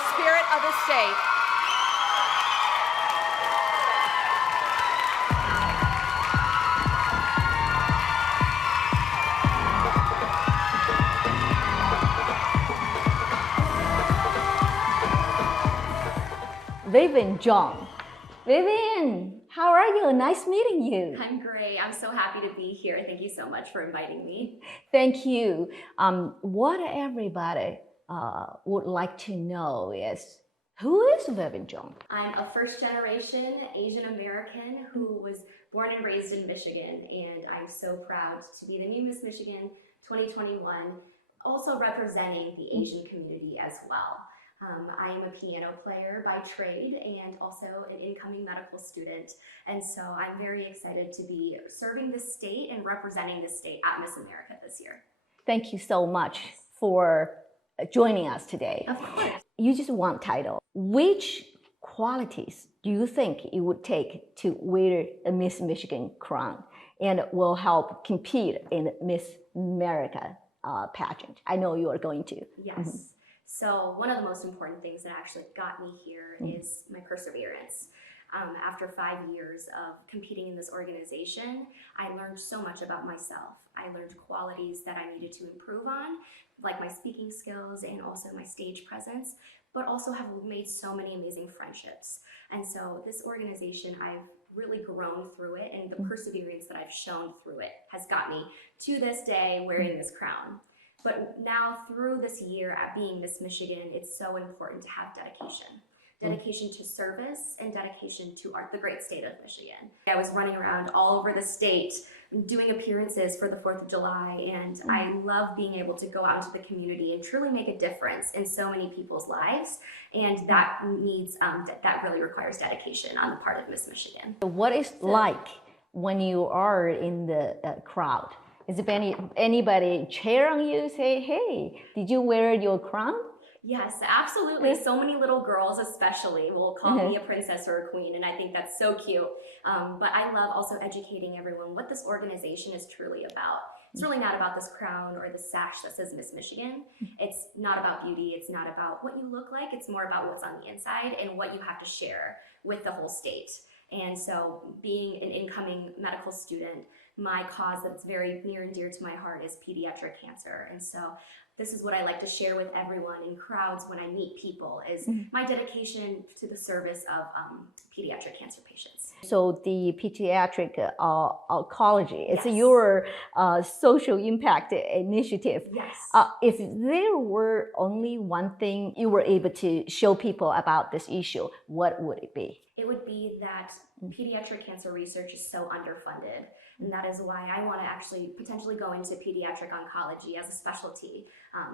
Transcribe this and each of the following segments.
the spirit of the state. Vivian Zhong. Vivian, how are you? Nice meeting you. I'm great. I'm so happy to be here. Thank you so much for inviting me. Thank you. What everybody would like to know is, who is Vivian Zhong? I'm a first-generation Asian American who was born and raised in Michigan, and I'm so proud to be the new Miss Michigan 2021, also representing the Asian community as well. I am a piano player by trade and also an incoming medical student, and so I'm very excited to be serving the state and representing the state at Miss America this year. Thank you so much for joining us today. Of course. You just won title. Which qualities do you think it would take to wear a Miss Michigan crown and will help compete in Miss America pageant? I know you are going to. Yes. Mm-hmm. So one of the most important things that actually got me here is my perseverance. After 5 years of competing in this organization, I learned so much about myself. I learned qualities that I needed to improve on, like my speaking skills and also my stage presence, but also have made so many amazing friendships. And so this organization, I've really grown through it, and the perseverance that I've shown through it has got me to this day wearing this crown. But now through this year at being Miss Michigan, it's so important to have dedication. Dedication to service and dedication to the great state of Michigan. I was running around all over the state doing appearances for the 4th of July, and I love being able to go out into the community and truly make a difference in so many people's lives, and that needs that really requires dedication on the part of Miss Michigan. What is like when you are in the crowd? Is there anybody cheer on you, say, hey, did you wear your crown? Yes, absolutely. So many little girls especially will call me a princess or a queen, and I think that's so cute. But I love also educating everyone what this organization is truly about. It's really not about this crown or the sash that says Miss Michigan. It's not about beauty. It's not about what you look like. It's more about what's on the inside and what you have to share with the whole state. And so being an incoming medical student, my cause that's very near and dear to my heart is pediatric cancer. And so this is what I like to share with everyone in crowds when I meet people, is my dedication to the service of pediatric cancer patients. So the pediatric oncology, it's Yes. your social impact initiative. Yes. If there were only one thing you were able to show people about this issue, what would it be? It would be that pediatric cancer research is so underfunded, and that is why I want to actually potentially go into pediatric oncology as a specialty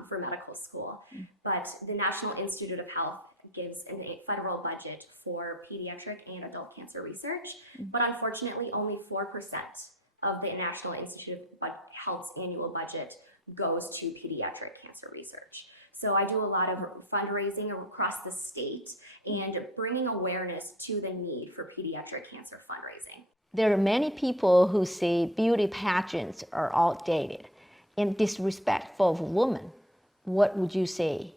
for medical school. But the National Institute of Health gives a federal budget for pediatric and adult cancer research, but unfortunately only 4% of the National Institute of Health's annual budget goes to pediatric cancer research. So I do a lot of fundraising across the state and bringing awareness to the need for pediatric cancer fundraising. There are many people who say beauty pageants are outdated and disrespectful of women. What would you say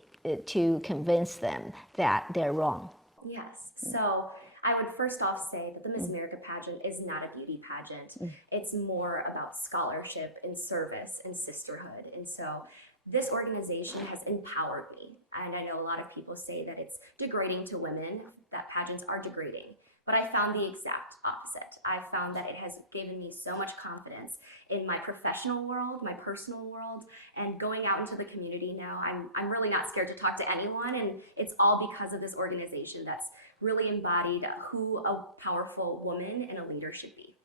to convince them that they're wrong? Yes, so I would first off say that the Miss America pageant is not a beauty pageant. It's more about scholarship and service and sisterhood. And so this organization has empowered me. And I know a lot of people say that it's degrading to women, that pageants are degrading. But I found the exact opposite. I found that it has given me so much confidence in my professional world, my personal world, and going out into the community now, I'm really not scared to talk to anyone, and it's all because of this organization that's really embodied who a powerful woman and a leader should be.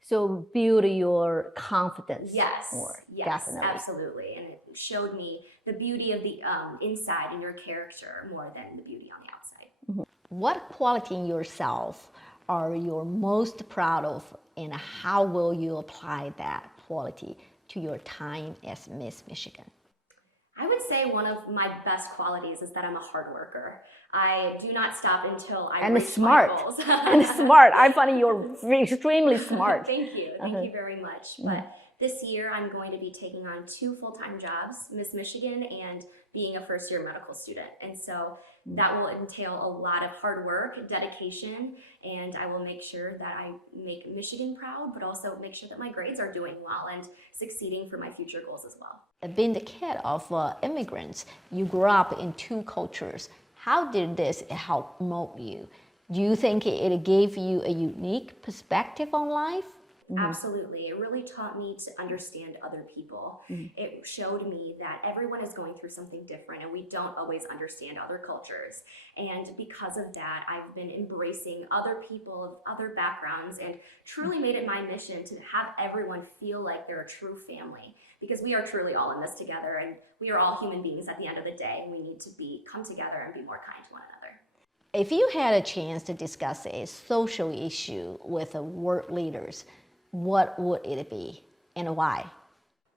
So build your confidence. Yes, more, yes, definitely. Absolutely. And it showed me the beauty of the inside in your character more than the beauty on the outside. What quality in yourself are you most proud of, and how will you apply that quality to your time as Miss Michigan? I would say one of my best qualities is that I'm a hard worker. I do not stop until I reach smart. my goals. And smart. I find you're extremely smart. Thank you. Thank you very much. But this year I'm going to be taking on 2 full-time jobs, Miss Michigan and being a first-year medical student. And so that will entail a lot of hard work, dedication, and I will make sure that I make Michigan proud, but also make sure that my grades are doing well and succeeding for my future goals as well. Being the kid of immigrants, you grew up in two cultures. How did this help mold you? Do you think it gave you a unique perspective on life? Absolutely. It really taught me to understand other people. It showed me that everyone is going through something different and we don't always understand other cultures. And because of that, I've been embracing other people of other backgrounds and truly made it my mission to have everyone feel like they're a true family, because we are truly all in this together and we are all human beings at the end of the day, and we need to come together and be more kind to one another. If you had a chance to discuss a social issue with world leaders, what would it be and why?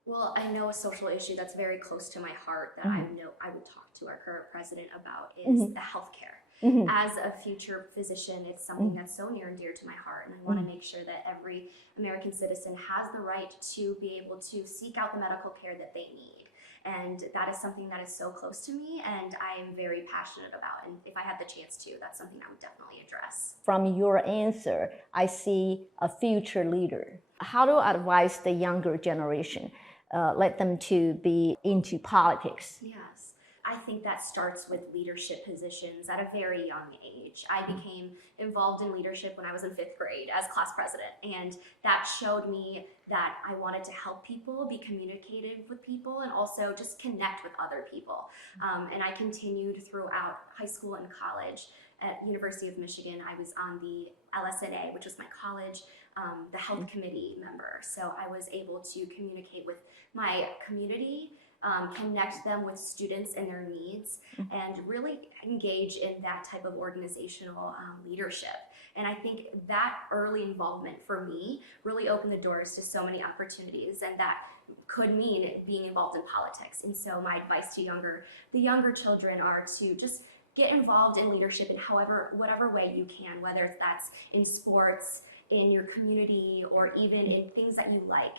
Well, I know a social issue that's very close to my heart that I know I would talk to our current president about is the healthcare. As a future physician, it's something that's so near and dear to my heart, and I want to make sure that every American citizen has the right to be able to seek out the medical care that they need. And that is something that is so close to me and I am very passionate about. And if I had the chance to, that's something I would definitely address. From your answer, I see a future leader. How do I advise the younger generation, let them to be into politics? Yes. I think that starts with leadership positions at a very young age. I became involved in leadership when I was in 5th grade as class president, and that showed me that I wanted to help people, be communicative with people, and also just connect with other people. And I continued throughout high school and college. At University of Michigan, I was on the LSNA, which was my college, the health committee member. So I was able to communicate with my community, connect them with students and their needs, and really engage in that type of organizational leadership. And I think that early involvement for me really opened the doors to so many opportunities, and that could mean being involved in politics. And so my advice to the younger children are to just get involved in leadership in whatever way you can, whether that's in sports, in your community, or even in things that you like.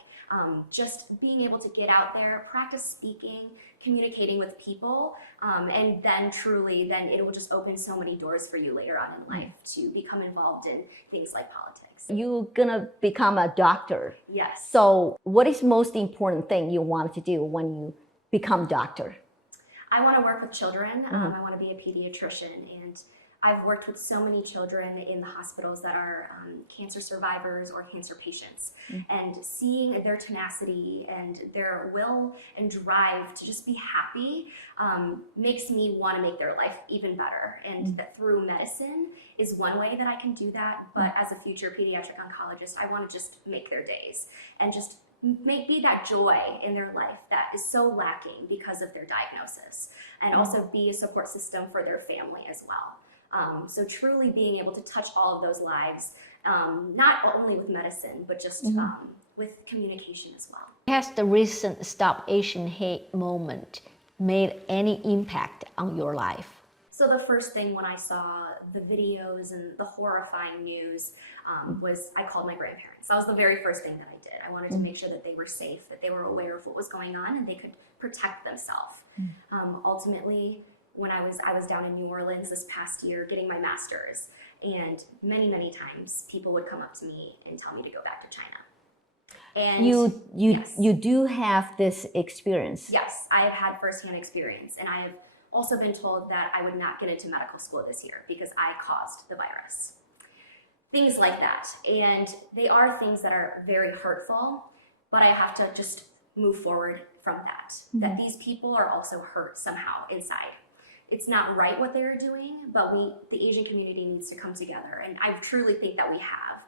Just being able to get out there, practice speaking, communicating with people, and then it will just open so many doors for you later on in life to become involved in things like politics. You're gonna become a doctor. Yes. So what is the most important thing you want to do when you become doctor? I want to work with children. I want to be a pediatrician, and I've worked with so many children in the hospitals that are cancer survivors or cancer patients, and seeing their tenacity and their will and drive to just be happy makes me want to make their life even better. And that through medicine is one way that I can do that, but as a future pediatric oncologist, I want to just make their days and just be that joy in their life that is so lacking because of their diagnosis, and also be a support system for their family as well. So truly being able to touch all of those lives, not only with medicine, but just with communication as well. Has the recent Stop Asian Hate movement made any impact on your life? So the first thing when I saw the videos and the horrifying news was I called my grandparents. That was the very first thing that I did. I wanted to make sure that they were safe, that they were aware of what was going on, and they could protect themselves. Ultimately, when I was down in New Orleans this past year getting my master's, and many times people would come up to me and tell me to go back to China. And yes. You do have this experience. Yes, I have had firsthand experience, and I have also been told that I would not get into medical school this year because I caused the virus. Things like that. And they are things that are very hurtful, but I have to just move forward from that. That these people are also hurt somehow inside. It's not right what they're doing, but the Asian community needs to come together, and I truly think that we have.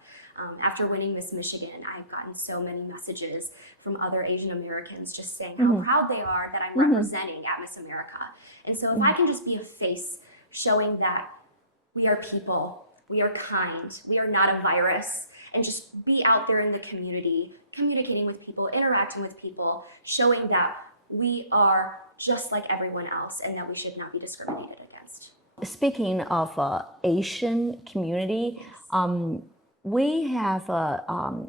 After winning Miss Michigan, I've gotten so many messages from other Asian Americans just saying how proud they are that I'm representing at Miss America. And so if I can just be a face showing that we are people, we are kind, we are not a virus, and just be out there in the community, communicating with people, interacting with people, showing that we are just like everyone else and that we should not be discriminated against. Speaking of Asian community, we have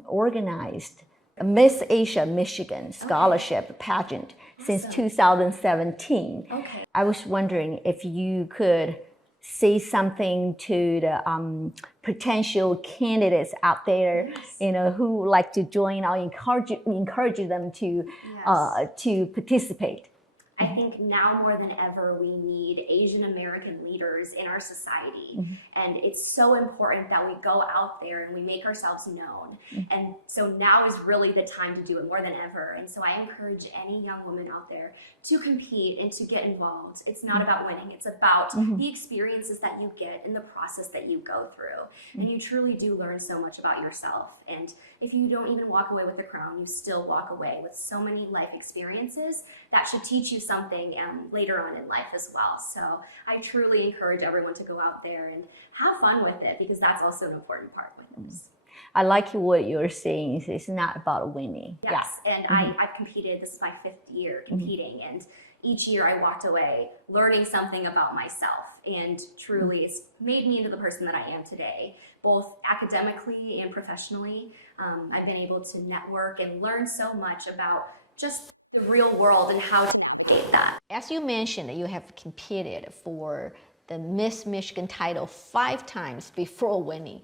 organized a Miss Asia Michigan scholarship pageant since 2017. Okay. I was wondering if you could say something to the potential candidates out there, Yes. who like to join or encourage them to to participate. I think now more than ever, we need Asian American leaders in our society. And it's so important that we go out there and we make ourselves known. And so now is really the time to do it more than ever. And so I encourage any young woman out there to compete and to get involved. It's not about winning. It's about the experiences that you get in the process that you go through. And you truly do learn so much about yourself. And if you don't even walk away with the crown, you still walk away with so many life experiences that should teach you something later on in life as well. So I truly encourage everyone to go out there and have fun with it, because that's also an important part with this. I like what you're saying. It's not about winning. Yes, and I've competed. This is my 5th year competing, and each year I walked away learning something about myself, and truly it's made me into the person that I am today, both academically and professionally. I've been able to network and learn so much about just the real world and how to navigate that. As you mentioned, you have competed for the Miss Michigan title 5 times before winning.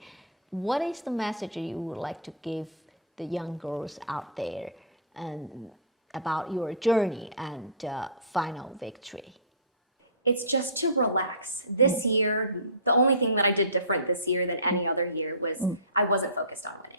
What is the message you would like to give the young girls out there about your journey and final victory? It's just to relax. This year, the only thing that I did different this year than any other year was I wasn't focused on winning.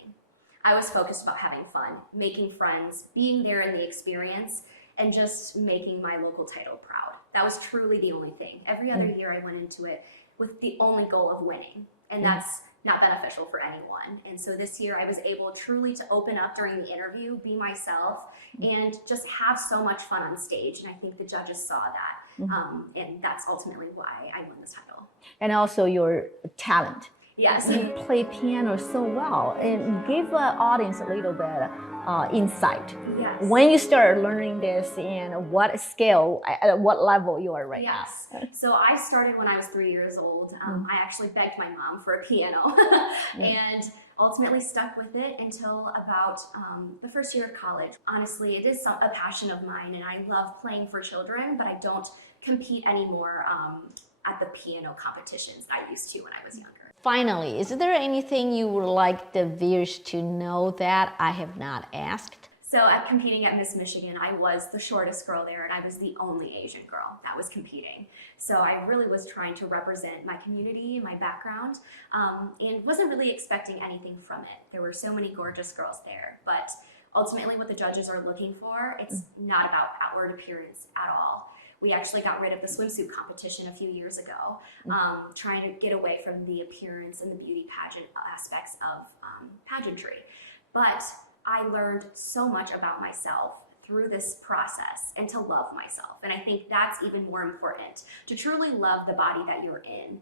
I was focused about having fun, making friends, being there in the experience, and just making my local title proud. That was truly the only thing. Every other year I went into it with the only goal of winning, and that's not beneficial for anyone. And so this year I was able truly to open up during the interview, be myself, and just have so much fun on stage. And I think the judges saw that. And that's ultimately why I won this title. And also your talent. Yes. You play piano so well, and give the audience a little bit insight. Yes. When you started learning this, and what scale, at what level you are right now. So I started when I was 3 years old. I actually begged my mom for a piano and ultimately stuck with it until about the first year of college. Honestly, it is a passion of mine, and I love playing for children, but I don't compete anymore at the piano competitions that I used to when I was younger. Finally, is there anything you would like the viewers to know that I have not asked? So at competing at Miss Michigan, I was the shortest girl there, and I was the only Asian girl that was competing. So I really was trying to represent my community, my background, and wasn't really expecting anything from it. There were so many gorgeous girls there, but ultimately what the judges are looking for, it's not about outward appearance at all. We actually got rid of the swimsuit competition a few years ago, trying to get away from the appearance and the beauty pageant aspects of pageantry. But I learned so much about myself through this process, and to love myself. And I think that's even more important, to truly love the body that you're in.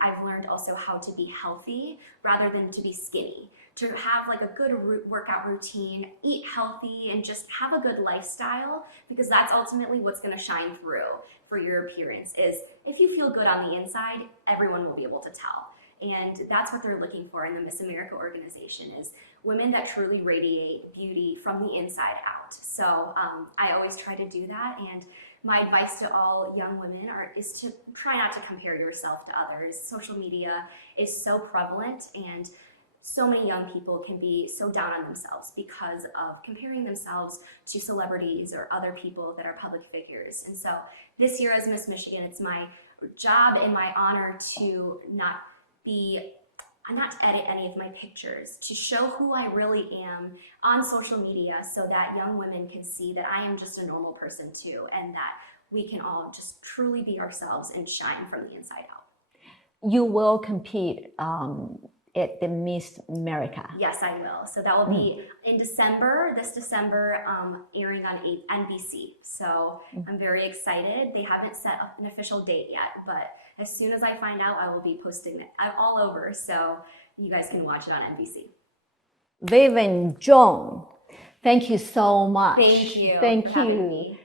I've learned also how to be healthy rather than to be skinny, to have like a good workout routine, eat healthy, and just have a good lifestyle, because that's ultimately what's going to shine through for your appearance. Is if you feel good on the inside, everyone will be able to tell. And that's what they're looking for in the Miss America organization, is women that truly radiate beauty from the inside out. So I always try to do that, and my advice to all young women is to try not to compare yourself to others. Social media is so prevalent, and so many young people can be so down on themselves because of comparing themselves to celebrities or other people that are public figures. And so this year as Miss Michigan, it's my job and my honor to not edit any of my pictures, to show who I really am on social media, so that young women can see that I am just a normal person too, and that we can all just truly be ourselves and shine from the inside out. You will compete at the Miss America. Yes, I will. So that will be in December, this December, airing on NBC. So I'm very excited. They haven't set up an official date yet, but as soon as I find out, I will be posting it all over, so you guys can watch it on NBC. Vivian Zhong, thank you so much. Thank you. Thank for having you. me.